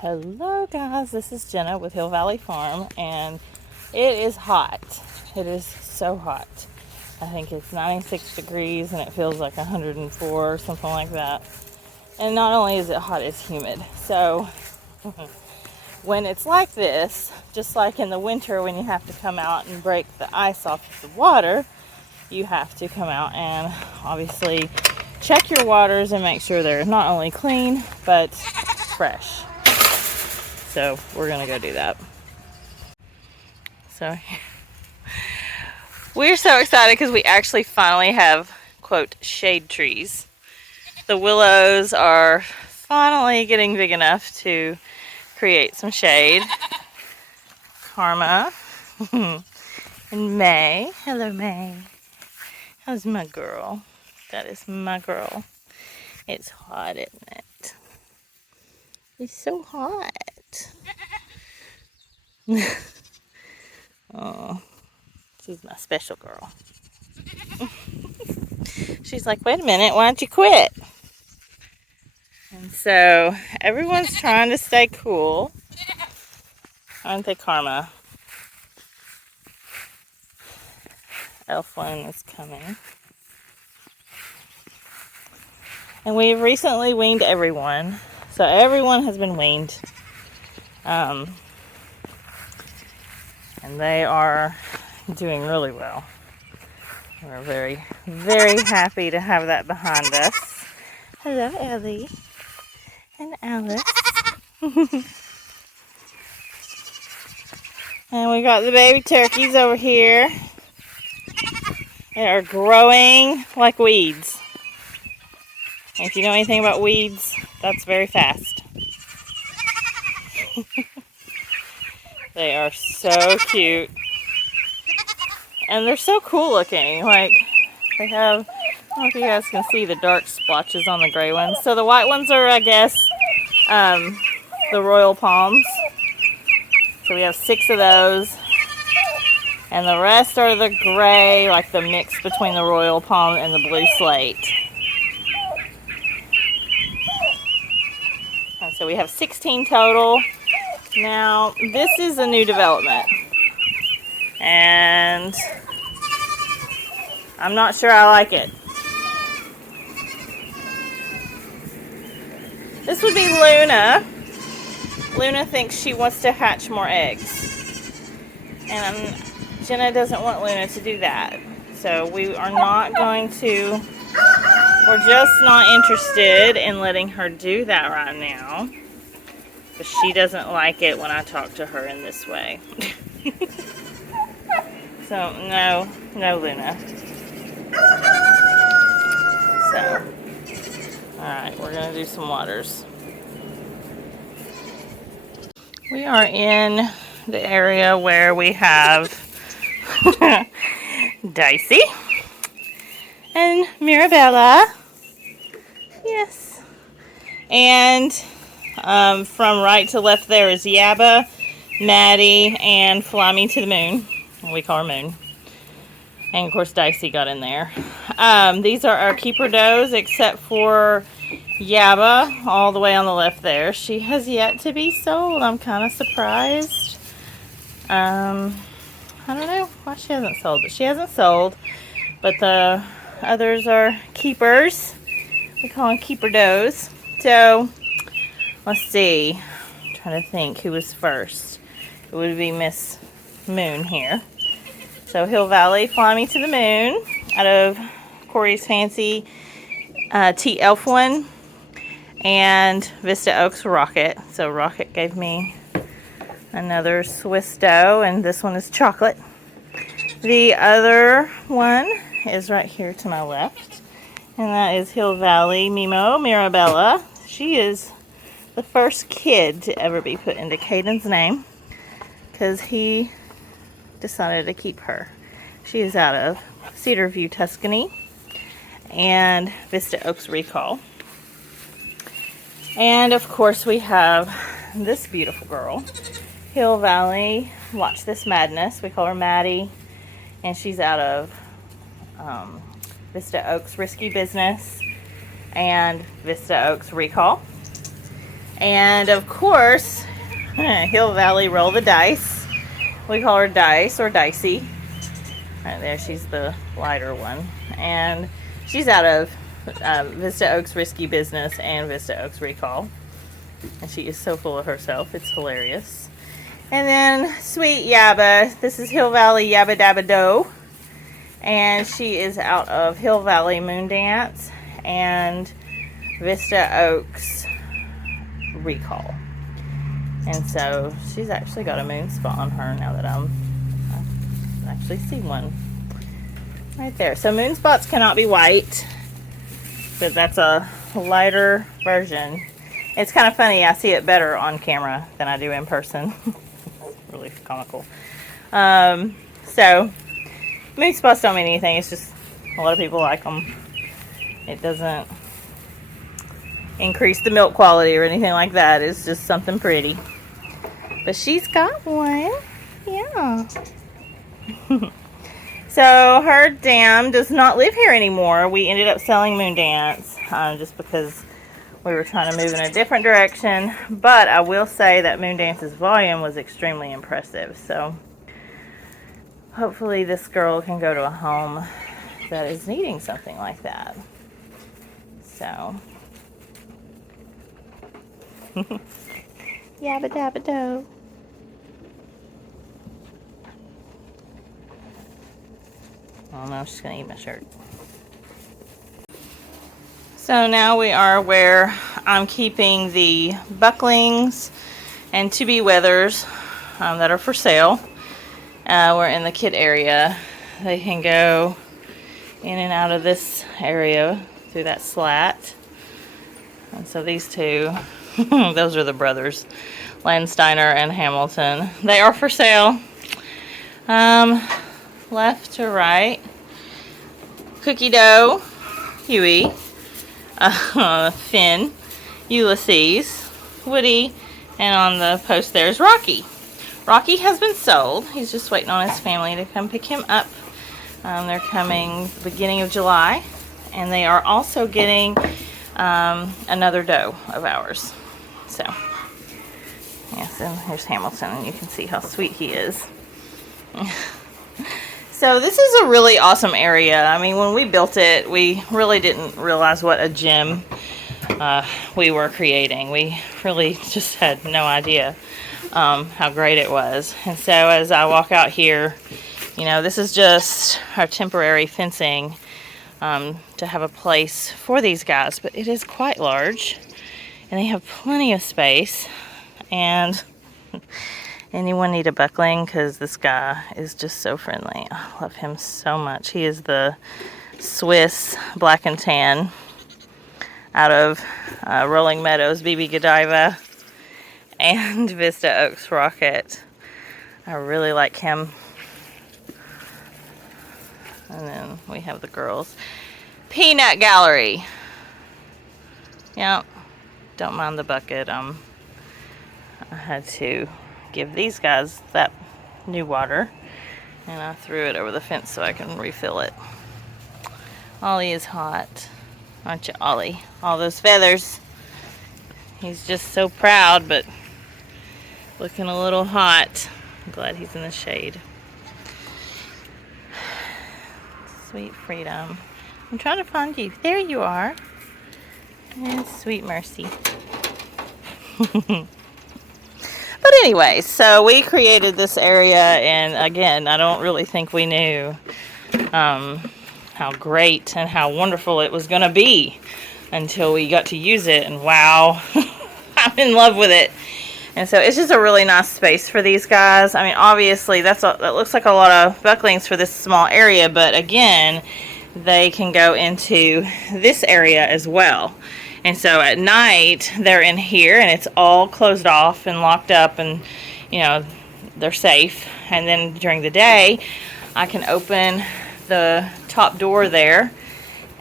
Hello guys, this is Jenna with Hill Valley Farm, and it is hot. It is so hot. I think it's 96 degrees and it feels like 104 or something like that. And not only is it hot, it's humid. So when it's like this, just like in the winter when you have to come out and break the ice off of the water, you have to come out and obviously check your waters and make sure they're not only clean but fresh. So we're gonna go do that. So we're so excited because we actually finally have, quote, shade trees. The willows are finally getting big enough to create some shade. Karma and May. Hello, May. How's my girl? That is my girl. It's hot, isn't it? It's so hot. Oh, she's my special girl. She's like, wait a minute, why don't you quit? And so everyone's trying to stay cool. Aren't they, Karma? Elflin is coming. And we've recently weaned everyone. So everyone has been weaned. And they are doing really well. We're very, very happy to have that behind us. Hello, Ellie. And Alice. And we got the baby turkeys over here. They are growing like weeds. And if you know anything about weeds, that's very fast. They are so cute. And they're so cool looking. Like, they have, I don't know if you guys can see the dark splotches on the gray ones. So the white ones are, I guess, the royal palms. So we have 6 of those. And the rest are the gray, like the mix between the royal palm and the blue slate. And so we have 16 total. Now, this is a new development. And I'm not sure I like it. This would be Luna. Luna thinks she wants to hatch more eggs. And Jenna doesn't want Luna to do that. So we are not going to, we're just not interested in letting her do that right now. But she doesn't like it when I talk to her in this way. So, no Luna. So, alright, we're going to do some waters. We are in the area where we have Dicey and Mirabella. Yes. And from right to left there is Yabba, Maddie, and Fly Me to the Moon. We call her Moon. And of course Dicey got in there. These are our keeper does, except for Yabba, all the way on the left there. She has yet to be sold. I'm kind of surprised. I don't know why she hasn't sold, but she hasn't sold. But the others are keepers. We call them keeper does. So, let's see. I'm trying to think who was first. It would be Miss Moon here. So Hill Valley, Fly Me to the Moon, out of Corey's Fancy, T. Elfwin, and Vista Oaks Rocket. So Rocket gave me another Swiss dough, and this one is chocolate. The other one is right here to my left, and that is Hill Valley Mimo Mirabella. She is the first kid to ever be put into Caden's name because he decided to keep her. She is out of Cedar View, Tuscany, and Vista Oaks Recall. And of course we have this beautiful girl, Hill Valley Watch This Madness. We call her Maddie, and she's out of Vista Oaks Risky Business and Vista Oaks Recall. And of course, Hill Valley Roll the Dice. We call her Dice or Dicey. Right there, she's the lighter one. And she's out of Vista Oaks Risky Business and Vista Oaks Recall. And she is so full of herself, it's hilarious. And then Sweet Yabba, this is Hill Valley Yabba Dabba Doe. And she is out of Hill Valley Moondance and Vista Oaks Recall. And so she's actually got a moon spot on her now that I actually see one right there. So moon spots cannot be white, but that's a lighter version. It's kind of funny, I see it better on camera than I do in person. Really comical. So moon spots don't mean anything, it's just a lot of people like them. It doesn't increase the milk quality or anything like that. It's just something pretty. But she's got one. Yeah. So her dam does not live here anymore. We ended up selling Moondance just because we were trying to move in a different direction. But I will say that Moondance's volume was extremely impressive. So hopefully this girl can go to a home that is needing something like that. So yabba dabba do. Oh no, she's gonna eat my shirt. So now we are where I'm keeping the bucklings and to-be wethers that are for sale. We're in the kid area. They can go in and out of this area through that slat. And so these two, those are the brothers, Landsteiner and Hamilton. They are for sale. Left to right, Cookie Dough, Huey, Finn, Ulysses, Woody, and on the post there's Rocky. Rocky has been sold. He's just waiting on his family to come pick him up. They're coming the beginning of July, and they are also getting another doe of ours. So, yes, and here's Hamilton, and you can see how sweet he is. So this is a really awesome area. I mean, when we built it, we really didn't realize what a gym we were creating. We really just had no idea how great it was. And so as I walk out here, you know, this is just our temporary fencing to have a place for these guys. But it is quite large, and they have plenty of space. And anyone need a buckling? Because this guy is just so friendly. I love him so much. He is the Swiss Black and Tan out of Rolling Meadows BB Godiva and Vista Oaks Rocket. I really like him. And then we have the girls. Peanut Gallery. Yep. Don't mind the bucket. I had to give these guys that new water, and I threw it over the fence so I can refill it. Ollie is hot, aren't you, Ollie? All those feathers. He's just so proud, but looking a little hot. I'm glad he's in the shade. Sweet Freedom. I'm trying to find you. There you are. And Sweet Mercy. But anyway, so we created this area, and again, I don't really think we knew how great and how wonderful it was going to be until we got to use it, and wow, I'm in love with it. And so it's just a really nice space for these guys. I mean, obviously, that looks like a lot of bucklings for this small area, but again, they can go into this area as well. And so at night, they're in here, and it's all closed off and locked up, and, you know, they're safe. And then during the day, I can open the top door there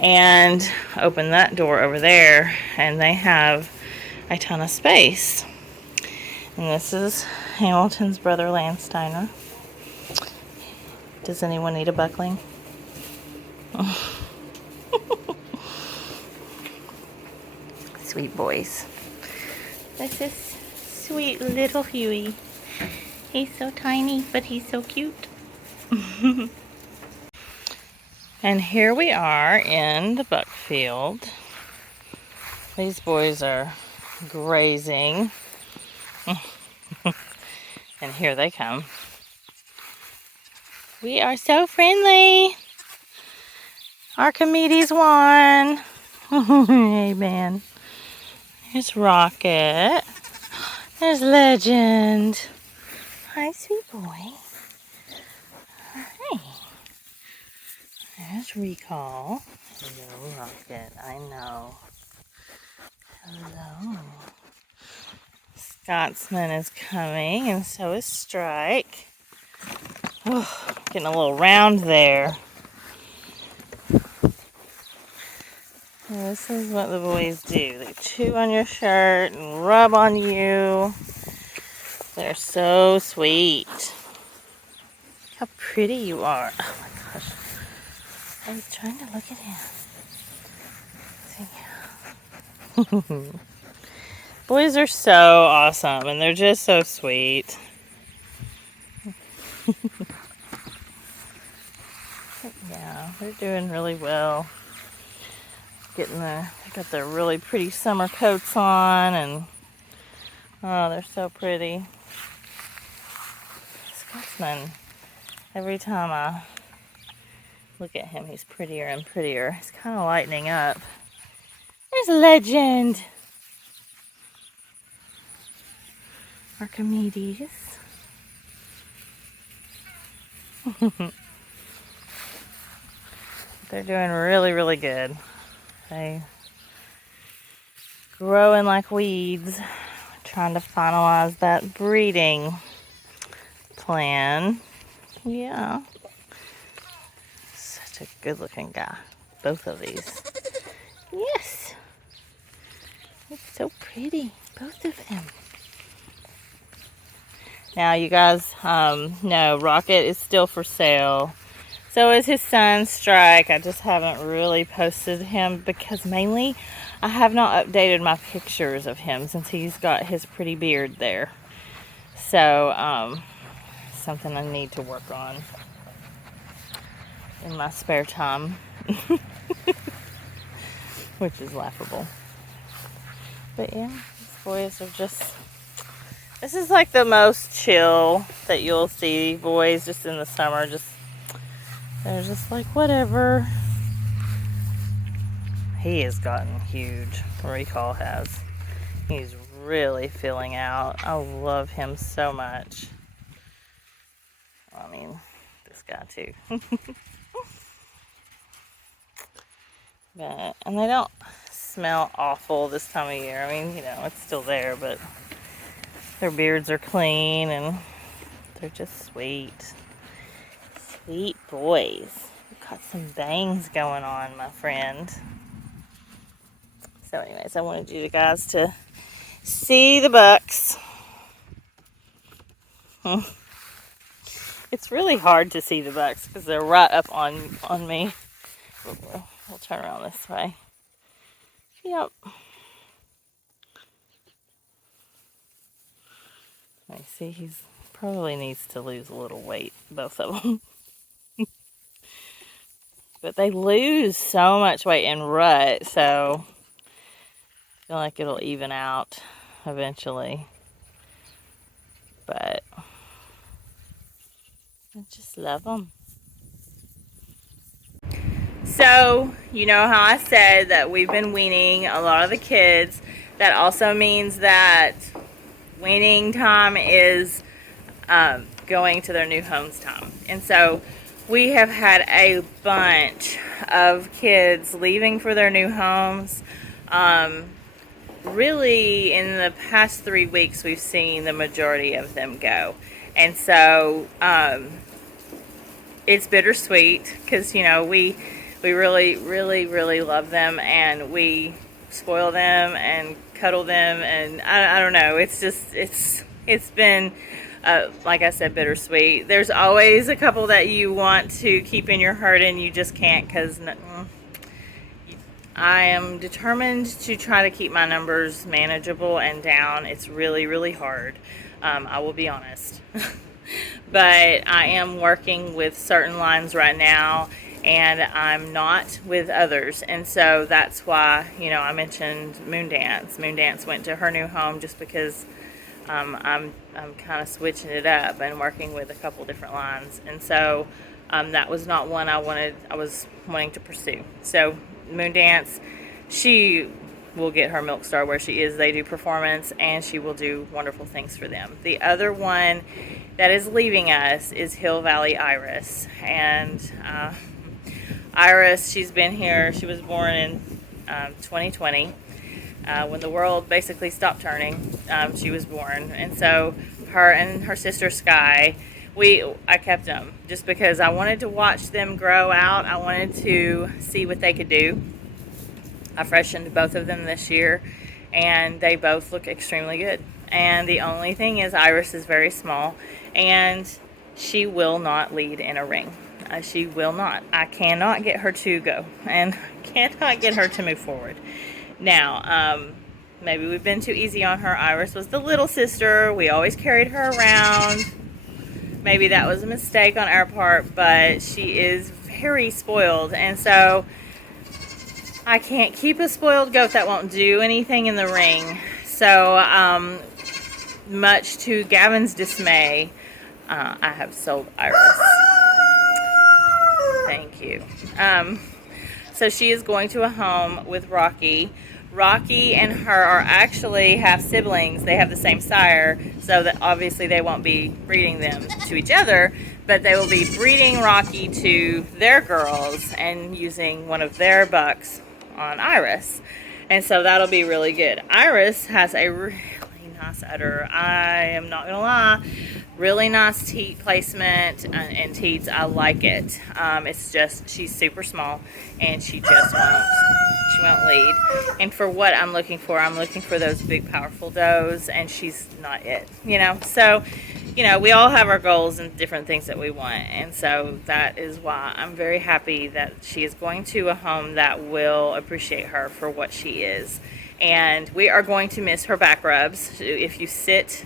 and open that door over there, and they have a ton of space. And this is Hamilton's brother, Landsteiner. Does anyone need a buckling? Sweet boys. This is sweet little Huey. He's so tiny, but he's so cute. And here we are in the buck field. These boys are grazing. And here they come. We are so friendly. Archimedes won. Amen. Here's Rocket. There's Legend. Hi, sweet boy. Hi. There's Recall. Hello, Rocket. I know. Hello. Scotsman is coming, and so is Strike. Oh, getting a little round there. And this is what the boys do. They chew on your shirt and rub on you. They're so sweet. How pretty you are. Oh my gosh. I was trying to look at him. See? Boys are so awesome, and they're just so sweet. Yeah, they're doing really well. They got their really pretty summer coats on, and oh, they're so pretty. Scotsman, every time I look at him, he's prettier and prettier. He's kind of lightening up. There's Legend. Archimedes. They're doing really, really good. They growing like weeds. Trying to finalize that breeding plan. Yeah. Such a good looking guy. Both of these. Yes. It's so pretty. Both of them. Now you guys know Rocket is still for sale. So is his son, Strike. I just haven't really posted him because mainly I have not updated my pictures of him since he's got his pretty beard there. So, something I need to work on in my spare time. Which is laughable. But yeah, these boys are just... This is like the most chill that you'll see boys just in the summer. They're just like, whatever. He has gotten huge. Recall has. He's really filling out. I love him so much. I mean, this guy too. And they don't smell awful this time of year. I mean, you know, it's still there, but their beards are clean and they're just sweet. Sweet boys. You've got some bangs going on, my friend. So anyways, I wanted you guys to see the bucks. It's really hard to see the bucks because they're right up on me. We'll turn around this way. Yep. I see he's probably needs to lose a little weight, both of them. But they lose so much weight in rut, so I feel like it'll even out eventually. But I just love them. So, you know how I said that we've been weaning a lot of the kids. That also means that weaning time is going to their new homes time. And so we have had a bunch of kids leaving for their new homes. Really, in the past 3 weeks, we've seen the majority of them go. And so it's bittersweet because, you know, we really, really, really love them, and we spoil them and cuddle them, and I don't know. It's just, it's been, like I said, bittersweet. There's always a couple that you want to keep in your heart and you just can't because I am determined to try to keep my numbers manageable and down. It's really, really hard. I will be honest. But I am working with certain lines right now, and I'm not with others. And so that's why, I mentioned Moondance. Moondance went to her new home just because I'm kind of switching it up and working with a couple different lines. And so that was not one I was wanting to pursue. So Moondance, she will get her Milk Star where she is. They do performance, and she will do wonderful things for them. The other one that is leaving us is Hill Valley Iris. And Iris, she's been here. She was born in 2020. When the world basically stopped turning, she was born. And so her and her sister Sky, I kept them just because I wanted to watch them grow out. I wanted to see what they could do. I freshened both of them this year, and they both look extremely good. And the only thing is, Iris is very small, and she will not lead in a ring. She will not. I cannot get her to go, and cannot get her to move forward. Now, maybe we've been too easy on her. Iris was the little sister. We always carried her around. Maybe that was a mistake on our part, but she is very spoiled, and so I can't keep a spoiled goat that won't do anything in the ring. So, much to Gavin's dismay, I have sold Iris. Thank you. So she is going to a home with Rocky. Rocky and her are actually half siblings. They have the same sire, so that obviously they won't be breeding them to each other, but they will be breeding Rocky to their girls and using one of their bucks on Iris. And so that'll be really good. Iris has a really nice udder. I am not gonna lie, really nice teat placement and teats. I like it. It's just she's super small, and she won't lead. And for what I'm looking for those big powerful does, and she's not it. So we all have our goals and different things that we want, and so that is why I'm very happy that she is going to a home that will appreciate her for what she is. And we are going to miss her back rubs. If you sit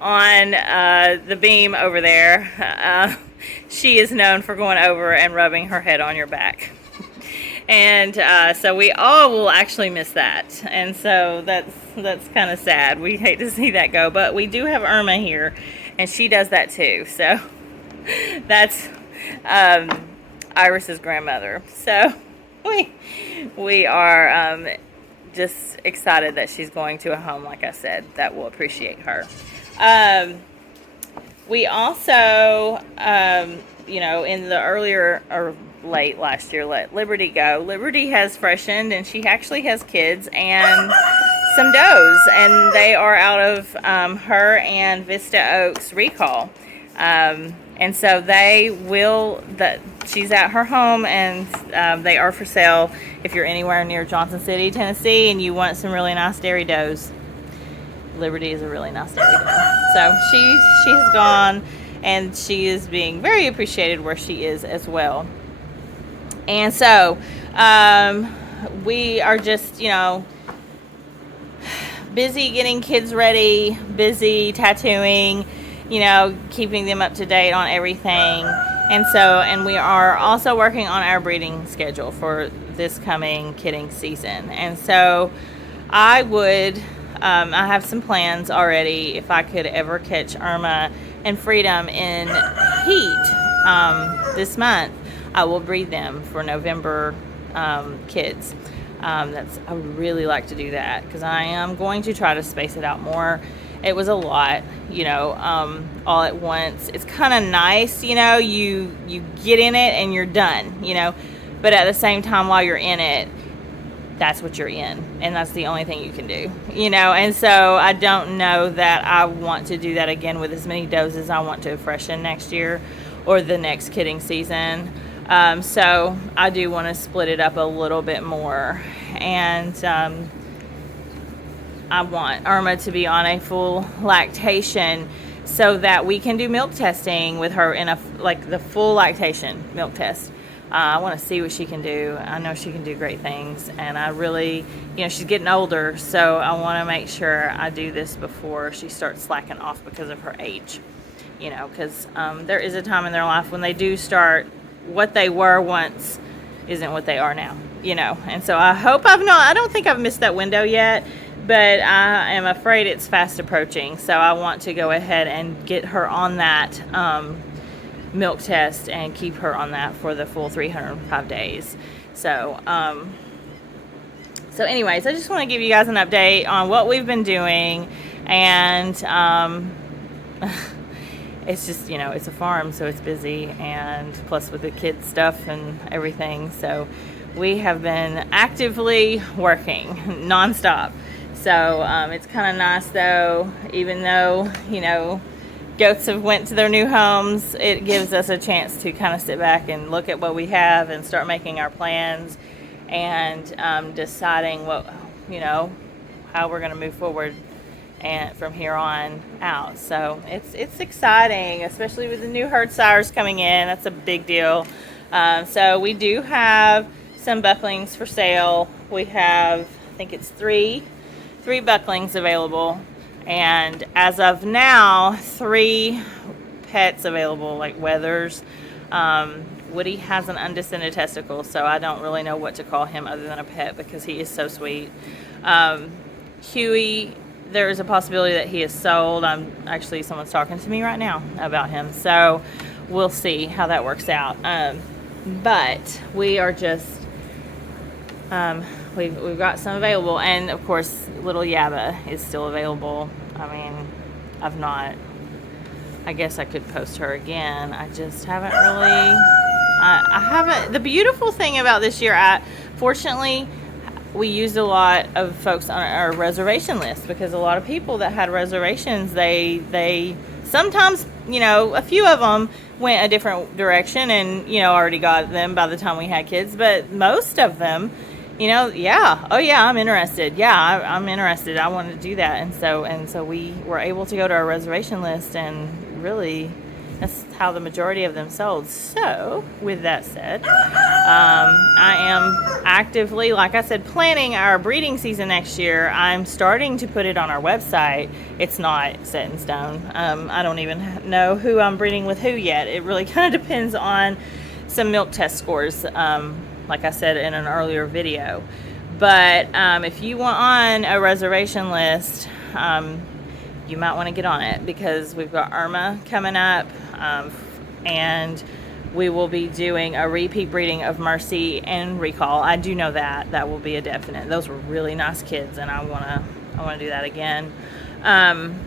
on the beam over there, she is known for going over and rubbing her head on your back. And so we all will actually miss that. And so that's kind of sad. We hate to see that go. But we do have Irma here, and she does that too. So that's Iris's grandmother. So we are just excited that she's going to a home, like I said, that will appreciate her. We also, in the earlier or late last year, let Liberty go. Liberty has freshened, and she actually has kids and some does, and they are out of her and Vista Oaks recall. And so she's at her home, and they are for sale if you're anywhere near Johnson City, Tennessee, and you want some really nice dairy does. Liberty is a really nice dairy doe. So she's gone, and she is being very appreciated where she is as well. And so we are just, busy getting kids ready, busy tattooing, keeping them up to date on everything. And we are also working on our breeding schedule for this coming kidding season. And so I have some plans already. If I could ever catch Irma and Freedom in heat this month, I will breed them for November kids. I would really like to do that, because I am going to try to space it out more. It was a lot, all at once. It's kind of nice, you get in it and you're done, but at the same time, while you're in it, that's what you're in, and that's the only thing you can do, and so I don't know that I want to do that again with as many does as I want to freshen next year or the next kidding season. So I do want to split it up a little bit more, and I want Irma to be on a full lactation so that we can do milk testing with her in the full lactation milk test. I want to see what she can do. I know she can do great things, and I really, she's getting older, so I want to make sure I do this before she starts slacking off because of her age. Because there is a time in their life when they do start, what they were once isn't what they are now, and so I hope I don't think I've missed that window yet, but I am afraid it's fast approaching, so I want to go ahead and get her on that milk test and keep her on that for the full 305 days. So anyways, I just want to give you guys an update on what we've been doing, and it's just, it's a farm, so it's busy, and plus with the kids stuff and everything, so we have been actively working nonstop. So it's kind of nice though, even though, goats have went to their new homes, it gives us a chance to kind of sit back and look at what we have and start making our plans and deciding what, how we're going to move forward and from here on out. So it's exciting, especially with the new herd sires coming in. That's a big deal. So we do have some bucklings for sale. We have, I think it's three bucklings available, and as of now 3 pets available, like wethers. Woody has an undescended testicle, so I don't really know what to call him other than a pet because he is so sweet. Huey, there is a possibility that he is sold. Someone's talking to me right now about him, so we'll see how that works out. But we are just we've got some available, and of course little Yaba is still available. I guess I could post her again. I just haven't really I haven't. The beautiful thing about this year, fortunately we used a lot of folks on our reservation list, because a lot of people that had reservations, they sometimes, a few of them went a different direction and, already got them by the time we had kids, but most of them, yeah, oh yeah, I'm interested. Yeah, I'm interested. I want to do that. And so we were able to go to our reservation list, and really that's how the majority of them sold. So with that said, I am actively, like I said, planning our breeding season next year. I'm starting to put it on our website. It's not set in stone. I don't even know who I'm breeding with who yet. It really kind of depends on some milk test scores, like I said in an earlier video. But if you want on a reservation list, you might want to get on it, because we've got Irma coming up, and we will be doing a repeat breeding of Mercy and Recall. I do know that will be a definite. Those were really nice kids, and I want to do that again. And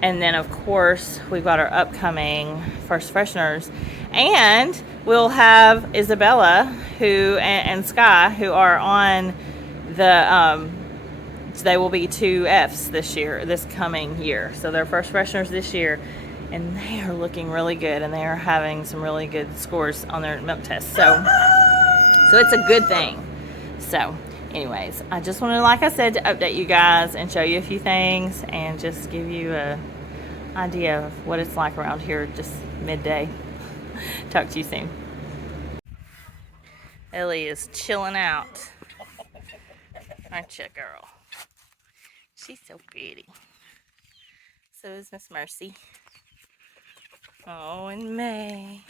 then of course we've got our upcoming first fresheners, and we'll have Isabella and Sky, who are on the they will be 2Fs this coming year. So they're first fresheners this year, and they are looking really good, and they are having some really good scores on their milk tests. So it's a good thing. So anyways, I just wanted, like I said, to update you guys and show you a few things and just give you a idea of what it's like around here just midday. Talk to you soon. Ellie is chilling out. Aren't you, girl? She's so pretty. So is Miss Mercy. Oh, and May.